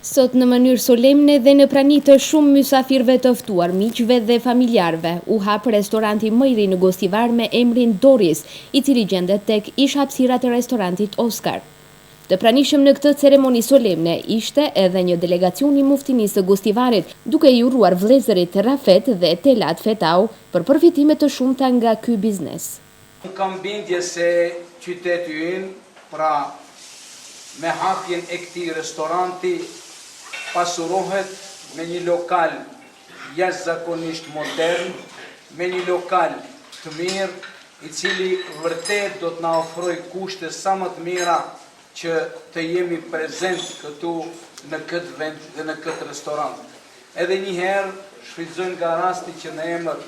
Sot në mënyrë solemne dhe në prani të shumë mysafirëve të ftuar, miqve dhe familjarve, u hap restoranti më i ri në Gostivar me emrin Doris, i cili gjendet tek ish hapësirat e restorantit Oscar. Të pranishëm në këtë ceremoni solemne ishte edhe një delegacion i muftinisë së Gostivarit, duke i uruar vëllezërit Rafet dhe Telat Fetau për përfitime të shumta nga ky biznes. Kam bindje se qyteti ynë, pra me hapjen e këtij restoranti, pasurohet me një lokal jashtëzakonisht modern, me një lokal të mirë, i cili vërtet do të na ofrojë kushte sa më të mira që të jemi prezent këtu në këtë vend dhe në këtë restorant. Edhe një herë shfrytëzoj nga rasti që në emër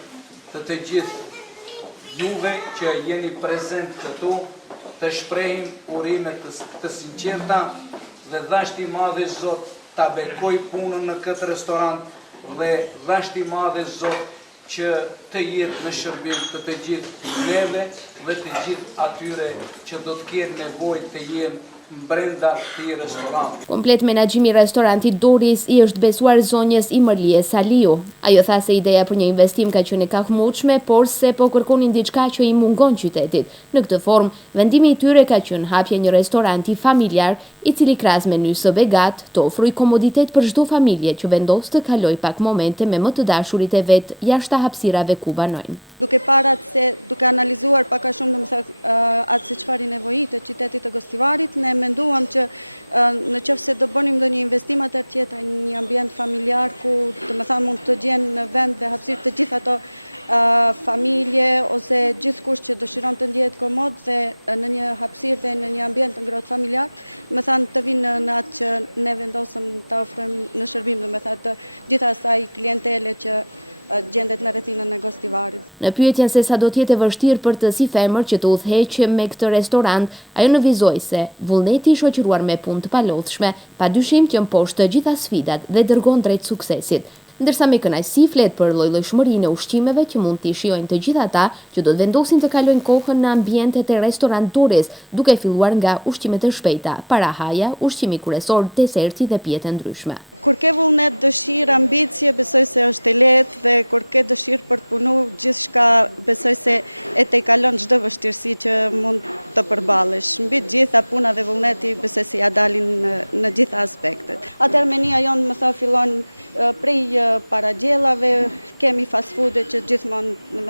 të gjithë juve që jeni prezent këtu, të shprehim urime të sinqerta dhe dhashti madhe Zot ta bekoj punën në këtë restorant dhe dhashti madhe Zot që të jetë në shërbim të gjithë neve dhe të gjithë atyre që do të kenë nevojë të jenë brenda këtij restoranti. Komplet menaxhimi i restorantit Doris i është besuar zonjës Imerlie Saliu. Ajo tha se ideja për një investim ka qenë e kahmueshme, por se po kërkonin diçka që i mungon qytetit. Në këtë formë, vendimi i tyre ka qenë hapja një restoranti familjar, i cili krahas menysë së begat, të ofrojë komoditet për çdo familje që vendos të kalojë pak momente me më të dashurit e vet jashtë hapësirave ku banojnë. Duke duke analizuar pak a shumë atë se çfarë nevojitë e qytetit të Gostivarit, ne menduam që në qoftë se do bënim ndonjë investim atë tjetër në një ambient familjar ku mund të gjenë në vend dhe hapësirë të gjithë ato familje ose gjithkush që dëshiron të ndjehet komod dhe në një hapësirë dhe në një ambient të ngrohtë familjar, të vinë në atë që ne vendosëm ta ofrojmë në shërbim, të gjithë asaj klientele që gjendet në rrethinën e Gostivarit. Në pyetjen se sa do të jetë vështirë për të si femër që të udhëheqë me këtë restorant, ajo nënvizoi se vullneti i shoqëruar me punë të palodhshme, padyshim që mposhtë të gjitha sfidat dhe dërgon drejt suksesit. Ndërsa me kënaqësi flet për lloj-llojshmërinë e ushqimeve që mund t'i shijojnë të gjithë ata që do të vendosin të kalojnë kohën në ambientet e restorant Doris, duke filluar nga ushqimet e shpejta, parahaja, ushqimi kryesor, deserti dhe pije ndryshme. Kur ke vullnet, dëshirë, ambicie, besoj se është e lehtë dhe kur ke dëshirë për të punuar gjithçka, besoj se e tejkalon çdo vështirësi që mund të përballesh. Mbi të gjitha puna dhe vullneti besoj se ja dalin në gjitha aspektet. Atëherë menia jonë fillon prej paragjellave, kemi fast food që gjithmonë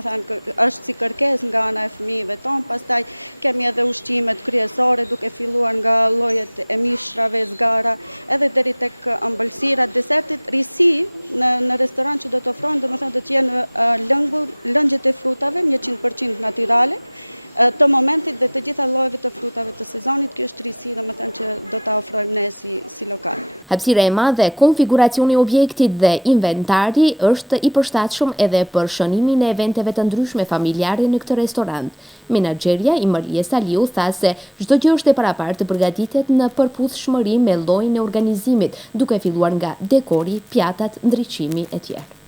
është si kërkesë nga ana e fëmijëve tonë, pastaj kemi edhe ushqimet kryesore duke filluar nga llojet e mishrave, zgara, edhe deri tek ëmbëlsirat, desertit, risi në restoran që do të ofrojnë, do të jenë lëngjet e frutave 100% natyrale, të momentit dhe të gjitha llojeve të frutave të sezonit. Kjo është risi që do ta ofrojmë ne si lokal. Hapësira e madhe, konfiguracioni i objektit dhe inventari është i përshtatshëm edhe për shënimin e eventeve të ndryshme familjare në këtë restorant. Menaxherja Imerlie Saliu tha se çdo gjë është e paraparë të përgatitet në përputhshmëri me llojin e organizimit, duke filluar nga dekori, pjatat, ndriçimi e tjerë.